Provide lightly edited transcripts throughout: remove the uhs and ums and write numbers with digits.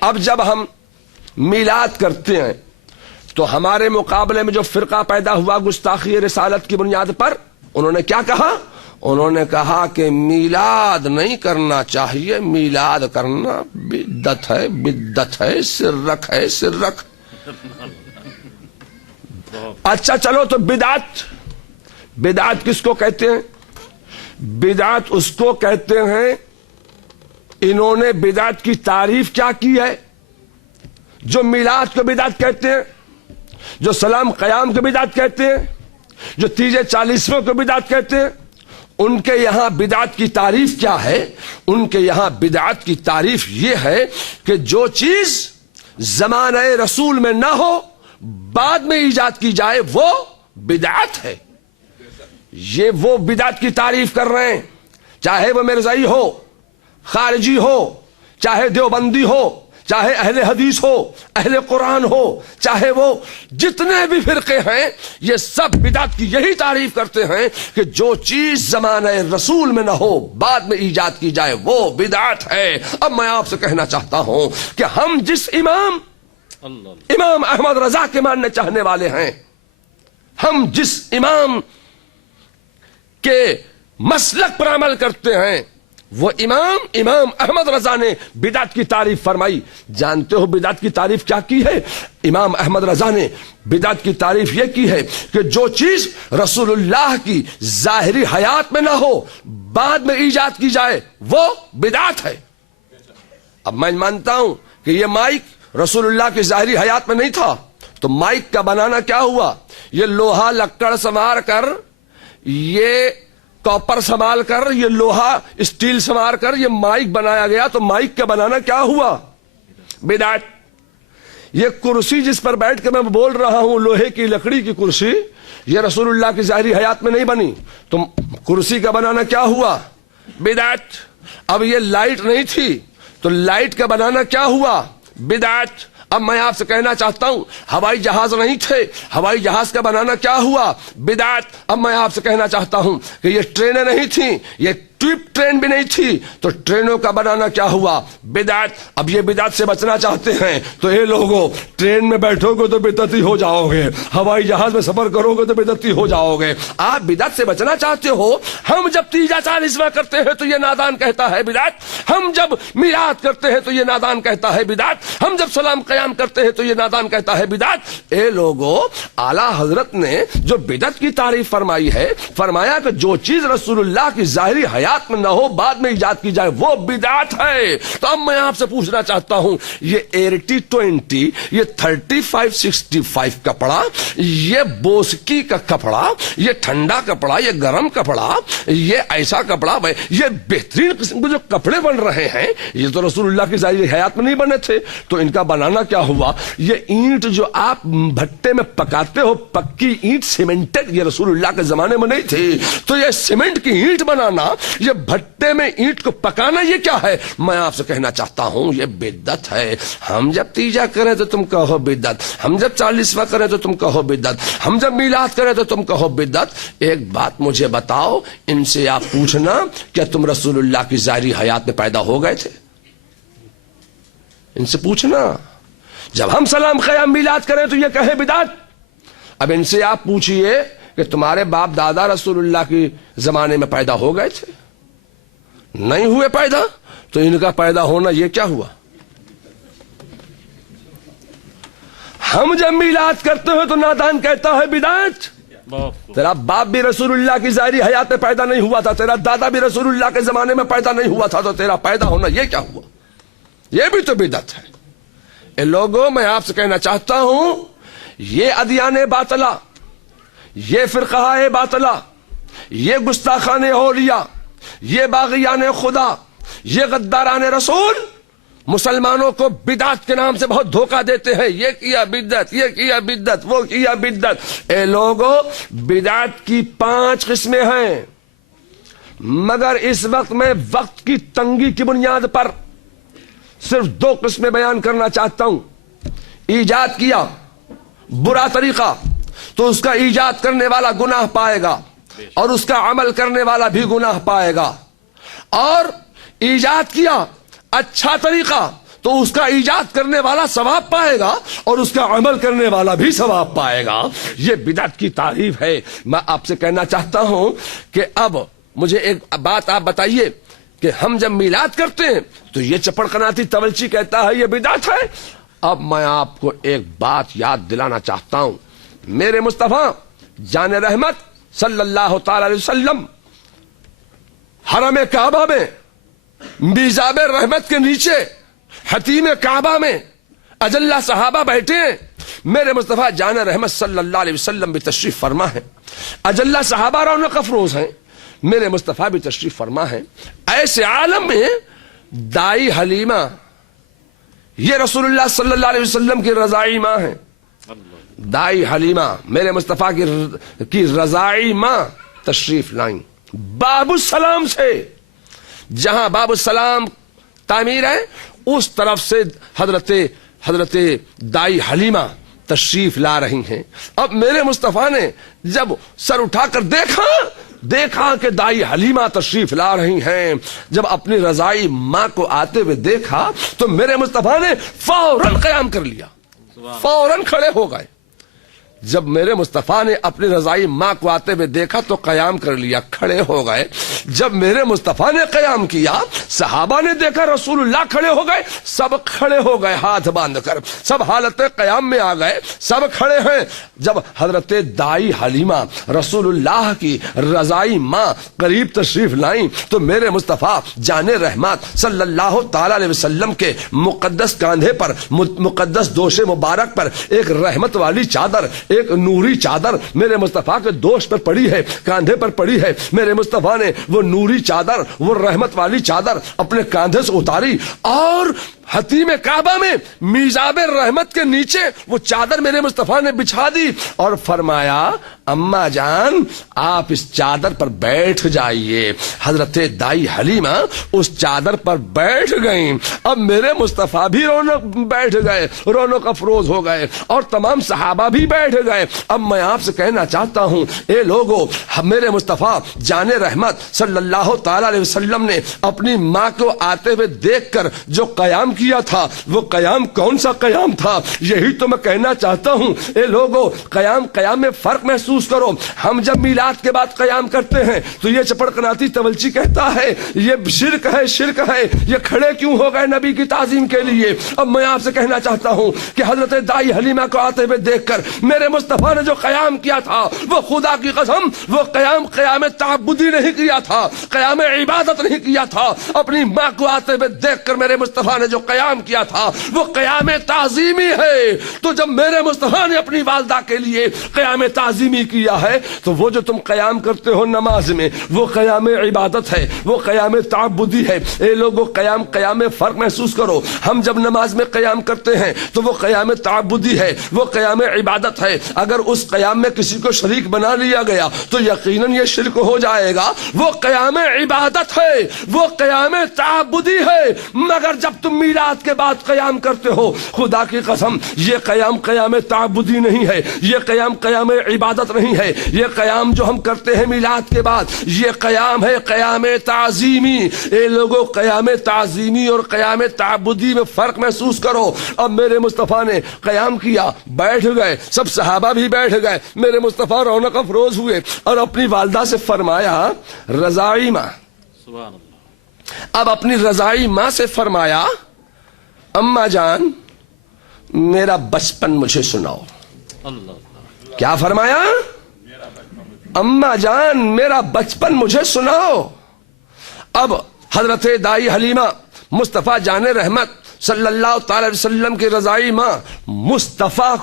اب جب ہم میلاد کرتے ہیں تو ہمارے مقابلے میں جو فرقہ پیدا ہوا گستاخی رسالت کی بنیاد پر، انہوں نے کیا کہا؟ انہوں نے کہا کہ میلاد نہیں کرنا چاہیے، میلاد کرنا بدعت ہے، بدعت ہے، شرک ہے، شرک۔ اچھا چلو، تو بدعت کس کو کہتے ہیں؟ بدعت اس کو کہتے ہیں، انہوں نے بدعت کی تعریف کیا کی ہے؟ جو میلاد کو بدعت کہتے ہیں، جو سلام قیام کو بدعت کہتے ہیں، جو تیجے چالیسویں کو بدعت کہتے ہیں، ان کے یہاں بدعت کی تعریف کیا ہے؟ ان کے یہاں بدعت کی تعریف یہ ہے کہ جو چیز زمانہ رسول میں نہ ہو بعد میں ایجاد کی جائے وہ بدعت ہے۔ یہ وہ بدعت کی تعریف کر رہے ہیں، چاہے وہ مرزائی ہو، خارجی ہو، چاہے دیوبندی ہو، چاہے اہل حدیث ہو، اہل قرآن ہو، چاہے وہ جتنے بھی فرقے ہیں، یہ سب بدعت کی یہی تعریف کرتے ہیں کہ جو چیز زمانہ رسول میں نہ ہو بعد میں ایجاد کی جائے وہ بدعت ہے۔ اب میں آپ سے کہنا چاہتا ہوں کہ ہم جس امام احمد رضا کے ماننے چاہنے والے ہیں، ہم جس امام کے مسلک پر عمل کرتے ہیں، وہ امام احمد رضا نے بدعت کی تعریف فرمائی۔ جانتے ہو بدعت کی تعریف کیا کی ہے؟ امام احمد رضا نے بدعت کی تعریف یہ کی ہے کہ جو چیز رسول اللہ کی ظاہری حیات میں نہ ہو بعد میں ایجاد کی جائے وہ بدعت ہے۔ اب میں مانتا ہوں کہ یہ مائک رسول اللہ کی ظاہری حیات میں نہیں تھا، تو مائک کا بنانا کیا ہوا؟ یہ لوہا لکڑ سنوار کر، یہ کاپر سنبھال کر، یہ لوہا اسٹیل سنوار کر یہ مائک بنایا گیا، تو مائک کا بنانا کیا ہوا؟ بدعت۔ یہ کرسی جس پر بیٹھ کے میں بول رہا ہوں، لوہے کی لکڑی کی کرسی، یہ رسول اللہ کی ظاہری حیات میں نہیں بنی، تو کرسی کا بنانا کیا ہوا؟ بدعت۔ اب یہ لائٹ نہیں تھی تو لائٹ کا بنانا کیا ہوا؟ بدعت۔ اب میں آپ سے کہنا چاہتا ہوں ہوائی جہاز نہیں تھے، ہوائی جہاز کا بنانا کیا ہوا؟ بدعت۔ اب میں آپ سے کہنا چاہتا ہوں کہ یہ ٹرینیں نہیں تھیں، یہ ٹیوب ٹرین بھی نہیں تھی، تو ٹرینوں کا بنانا کیا ہوا؟ بدعت۔ اب یہ بدعت سے بچنا چاہتے ہیں تو اے لوگوں، ٹرین میں بیٹھو گے تو بدعتی ہو جاؤ گے، ہوائی جہاز میں سفر کرو گے تو بدعتی ہو جاؤ گے۔ آپ بدعت سے بچنا چاہتے ہو؟ ہم جب تیجا چالیسواں کرتے ہیں تو یہ نادان کہتا ہے بدعت، ہم جب میلاد کرتے ہیں تو یہ نادان کہتا ہے بدعت، ہم جب سلام قیام کرتے ہیں تو یہ نادان کہتا ہے بدعت۔ اے لوگوں، اعلیٰ حضرت نے جو بدعت کی تعریف فرمائی ہے، فرمایا کہ جو چیز رسول اللہ کی ظاہری حیات میں نہ ہو بعد میں ایجاد کی جائے وہ بدعت ہے۔ تو اب میں آپ سے پوچھنا چاہتا ہوں، یہ 80-20، یہ 35-65 کپڑا، یہ بوسکی کا کپڑا، یہ ٹھنڈا کپڑا، یہ گرم کپڑا، یہ ایسا کپڑا، یہ بہترین قسم کے جو کپڑے بن رہے ہیں، یہ تو رسول اللہ کی ظاہری حیات میں نہیں بنے تھے، تو ان کا بنانا کیا ہوا؟ یہ اینٹ جو آپ بھٹے میں پکاتے ہو، پکی اینٹ، سیمنٹڈ، یہ رسول اللہ کے زمانے میں نہیں تھی، تو یہ سیمنٹ کی اینٹ بنانا، یہ بھٹے میں اینٹ کو پکانا، یہ کیا ہے؟ میں آپ سے کہنا چاہتا ہوں یہ بدعت ہے۔ ہم جب تیجا کریں تو تم کہو بدعت، ہم جب چالیسواں کریں تو تم کہو بدعت، ہم جب میلاد کریں تو تم کہو بدعت۔ ایک بات مجھے بتاؤ، ان سے آپ پوچھنا کیا تم رسول اللہ کی ظاہری حیات میں پیدا ہو گئے تھے؟ ان سے پوچھنا۔ جب ہم سلام قیام میلاد کریں تو یہ کہے بدعت۔ اب ان سے آپ پوچھئے کہ تمہارے باپ دادا رسول اللہ کے زمانے میں پیدا ہو گئے تھے؟ نہیں ہوئے پیدا، تو ان کا پیدا ہونا یہ کیا ہوا؟ ہم جب میلاد کرتے ہو تو نادان کہتا ہے بدعت۔ تیرا باپ بھی رسول اللہ کی ظاہری حیات میں پیدا نہیں ہوا تھا، تیرا دادا بھی رسول اللہ کے زمانے میں پیدا نہیں ہوا تھا، تو تیرا پیدا ہونا یہ کیا ہوا؟ یہ بھی تو بدعت ہے۔ اے لوگوں، میں آپ سے کہنا چاہتا ہوں یہ ادیان باطلہ، یہ فرقہ باطلہ، یہ گستاخان اولیاء، یہ باغیان خدا، یہ غداران رسول مسلمانوں کو بدعت کے نام سے بہت دھوکہ دیتے ہیں۔ یہ کیا بدعت، یہ کیا بدعت، وہ کیا بدعت۔ اے لوگوں، بدعت کی 5 قسمیں ہیں، مگر اس وقت میں وقت کی تنگی کی بنیاد پر صرف 2 قسمیں بیان کرنا چاہتا ہوں۔ ایجاد کیا برا طریقہ تو اس کا ایجاد کرنے والا گناہ پائے گا، اور اس کا عمل کرنے والا بھی گناہ پائے گا، اور ایجاد کیا اچھا طریقہ تو اس کا ایجاد کرنے والا ثواب پائے گا اور اس کا عمل کرنے والا بھی ثواب پائے گا. یہ بدعت کی تعریف ہے. میں آپ سے کہنا چاہتا ہوں کہ اب مجھے ایک بات آپ بتائیے کہ ہم جب میلاد کرتے ہیں تو یہ چپڑ قناتی تولچی کہتا ہے یہ بدعت ہے. اب میں آپ کو ایک بات یاد دلانا چاہتا ہوں. میرے مصطفیٰ جان رحمت صلی اللہ تعالی علیہ وسلم حرم کعبہ میں میزاب رحمت کے نیچے حتیم کعبہ میں اجلہ صحابہ بیٹھے ہیں. میرے مصطفیٰ جان رحمت صلی اللہ علیہ وسلم بھی تشریف فرما ہے. اجلہ صحابہ رونق افروز ہیں. میرے مصطفیٰ بھی تشریف فرما ہے. ایسے عالم میں دائی حلیمہ یہ رسول اللہ صلی اللہ علیہ وسلم کی رضائی ماں ہے. دائی حلیمہ میرے مصطفیٰ کی رضائی ماں تشریف لائیں باب السلام سے. جہاں باب السلام تعمیر ہے اس طرف سے حضرت دائی حلیمہ تشریف لا رہی ہیں. اب میرے مصطفیٰ نے جب سر اٹھا کر دیکھا کہ دائی حلیمہ تشریف لا رہی ہیں, جب اپنی رضائی ماں کو آتے ہوئے دیکھا تو میرے مصطفیٰ نے فوراً قیام کر لیا, فوراً کھڑے ہو گئے. جب میرے مصطفیٰ نے اپنی رضائی ماں کو آتے ہوئے دیکھا تو قیام کر لیا, کھڑے ہو گئے. جب میرے مصطفیٰ نے قیام کیا صحابہ نے دیکھا رسول اللہ کھڑے ہو گئے, سب کھڑے ہو گئے ہاتھ باندھ کر, سب حالت قیام میں آ گئے, سب کھڑے ہیں. جب حضرت دائی حلیمہ رسول اللہ کی رضائی ماں قریب تشریف لائیں تو میرے مصطفیٰ جان رحمت صلی اللہ تعالی علیہ وسلم کے مقدس کاندھے پر, مقدس دوش مبارک پر ایک رحمت والی چادر, ایک نوری چادر میرے مصطفیٰ کے دوش پر پڑی ہے, کاندھے پر پڑی ہے. میرے مصطفیٰ نے وہ نوری چادر, وہ رحمت والی چادر اپنے کاندھے سے اتاری اور حتیم کعبہ میں میزاب رحمت کے نیچے وہ چادر میرے مصطفیٰ نے بچھا دی اور فرمایا اماں جان آپ اس چادر پر بیٹھ جائیے. حضرت دائی حلیمہ اس چادر پر بیٹھ گئیں. اب میرے مصطفیٰ بھی بیٹھ گئے, رونق افروز ہو گئے اور تمام صحابہ بھی بیٹھ گئے. اب میں آپ سے کہنا چاہتا ہوں اے لوگو, میرے مصطفیٰ جان رحمت صلی اللہ تعالی علیہ وسلم نے اپنی ماں کو آتے ہوئے دیکھ کر جو قیام کیا تھا وہ قیام کون سا قیام تھا, یہی تو میں کہنا چاہتا ہوں. اے لوگو قیام میں فرق محسوس کرو. ہم جب میلاد کے بعد قیام کرتے ہیں تو یہ چپڑ قناتی تولچی کہتا ہے یہ شرک ہے, یہ کھڑے کیوں ہو گئے نبی کی تعظیم کے لیے. اب میں آپ سے کہنا چاہتا ہوں کہ حضرت دائی حلیمہ کو آتے ہوئے دیکھ کر میرے مصطفیٰ نے جو قیام کیا تھا وہ خدا کی قسم وہ قیام تعبدی نہیں کیا تھا, قیام عبادت نہیں کیا تھا. اپنی ماں کو آتے ہوئے دیکھ کر میرے مصطفیٰ نے جو قیام کیا تھا وہ قیام تعظیمی ہے. تو جب میرے مصطفیٰ نے اپنی والدہ کے لیے قیام تعظیمی کیا ہے تو وہ جو تم قیام کرتے ہو نماز میں وہ قیام عبادت ہے, وہ قیام تعبدی ہے. اے لوگوں قیام میں فرق محسوس کرو. ہم جب نماز میں قیام کرتے ہیں تو وہ قیام تعبدی ہے, وہ قیام عبادت ہے. اگر اس قیام میں کسی کو شریک بنا لیا گیا تو یقیناً یہ شرک ہو جائے گا. وہ قیام عبادت ہے, وہ قیام تعبدی ہے. مگر جب تم میلاد کے بعد قیام کرتے ہو خدا کی قسم یہ قیام تعبدی نہیں ہے, یہ قیام عبادت نہیں ہے. یہ قیام جو ہم کرتے ہیں میلاد کے بعد یہ قیام ہے قیام تعظیمی. اے لوگوں قیام تعظیمی اور قیام تعبدی میں فرق محسوس کرو. اب میرے مصطفیٰ نے قیام کیا, بیٹھ گئے, سب صحابہ بھی بیٹھ گئے. میرے مصطفیٰ رونق افروز ہوئے اور اپنی والدہ سے فرمایا رضائی ماں. سبحان اللہ. اب اپنی رضائی ماں سے فرمایا اماں جان میرا بچپن مجھے سناؤ. اللہ. کیا فرمایا؟ اماں جان میرا بچپن مجھے سناؤ. اب حضرت دائی حلیمہ مصطفیٰ جان رحمت صلی اللہ تعالی وسلم کی رضائی ماں مصطفیٰ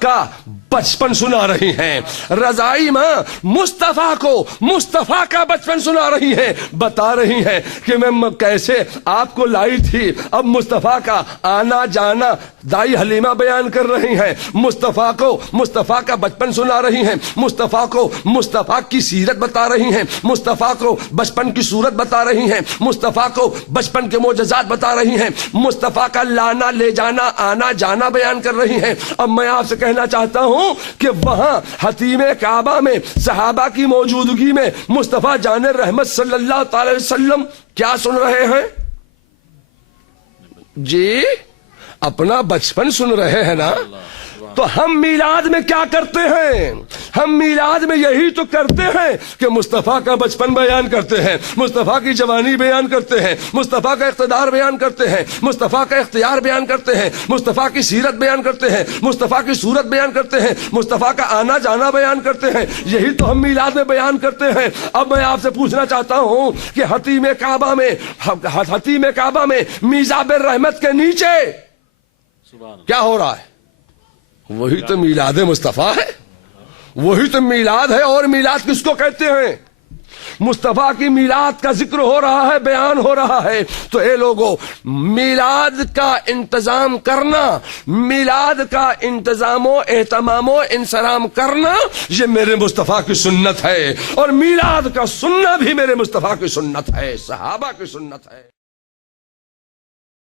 کا بچپن سنا رہی ہیں. رضائی ماں مصطفیٰ کو مصطفیٰ کا بچپن سنا رہی ہیں, بتا رہی ہیں کہ میں کیسے آپ کو لائی تھی. اب مصطفیٰ کا آنا جانا دائی حلیمہ بیان کر رہی ہیں. مصطفیٰ کو مصطفیٰ کا بچپن سنا رہی ہیں, مصطفیٰ کو مصطفیٰ کی سیرت بتا رہی ہیں, مصطفیٰ کو بچپن کی صورت بتا رہی ہیں, مصطفیٰ کو بچپن کے معجزات بتا رہی ہیں, مصطفیٰ کا لانا لے جانا آنا جانا بیان کر رہی ہیں. اب میں آپ سے کہنا چاہتا ہوں کہ وہاں حتیم کعبہ میں صحابہ کی موجودگی میں مصطفیٰ جان رحمت صلی اللہ تعالی وسلم کیا سن رہے ہیں؟ جی اپنا بچپن سن رہے ہیں نا؟ تو ہم میلاد میں کیا کرتے ہیں؟ ہم میلاد میں یہی تو کرتے ہیں کہ مصطفیٰ کا بچپن بیان کرتے ہیں، مصطفیٰ کی جوانی بیان کرتے ہیں، مصطفیٰ کا اقتدار بیان کرتے ہیں، مصطفیٰ کا اختیار بیان کرتے ہیں، مصطفیٰ کی سیرت بیان کرتے ہیں، مصطفیٰ کی صورت بیان کرتے ہیں، مصطفیٰ کا آنا جانا بیان کرتے ہیں۔ یہی تو ہم میلاد میں بیان کرتے ہیں۔ اب میں آپ سے پوچھنا چاہتا ہوں کہ حتیم کعبہ میں میزاب الرحمت کے نیچے کیا ہو رہا ہے؟ وہی تو میلاد مصطفیٰ ہے، وہی تو میلاد ہے۔ اور میلاد کس کو کہتے ہیں؟ مصطفیٰ کی میلاد کا ذکر ہو رہا ہے، بیان ہو رہا ہے۔ تو اے لوگوں، میلاد کا انتظام کرنا، میلاد کا انتظام و اہتمام و انصرام کرنا، یہ میرے مصطفیٰ کی سنت ہے، اور میلاد کا سننا بھی میرے مصطفیٰ کی سنت ہے، صحابہ کی سنت ہے۔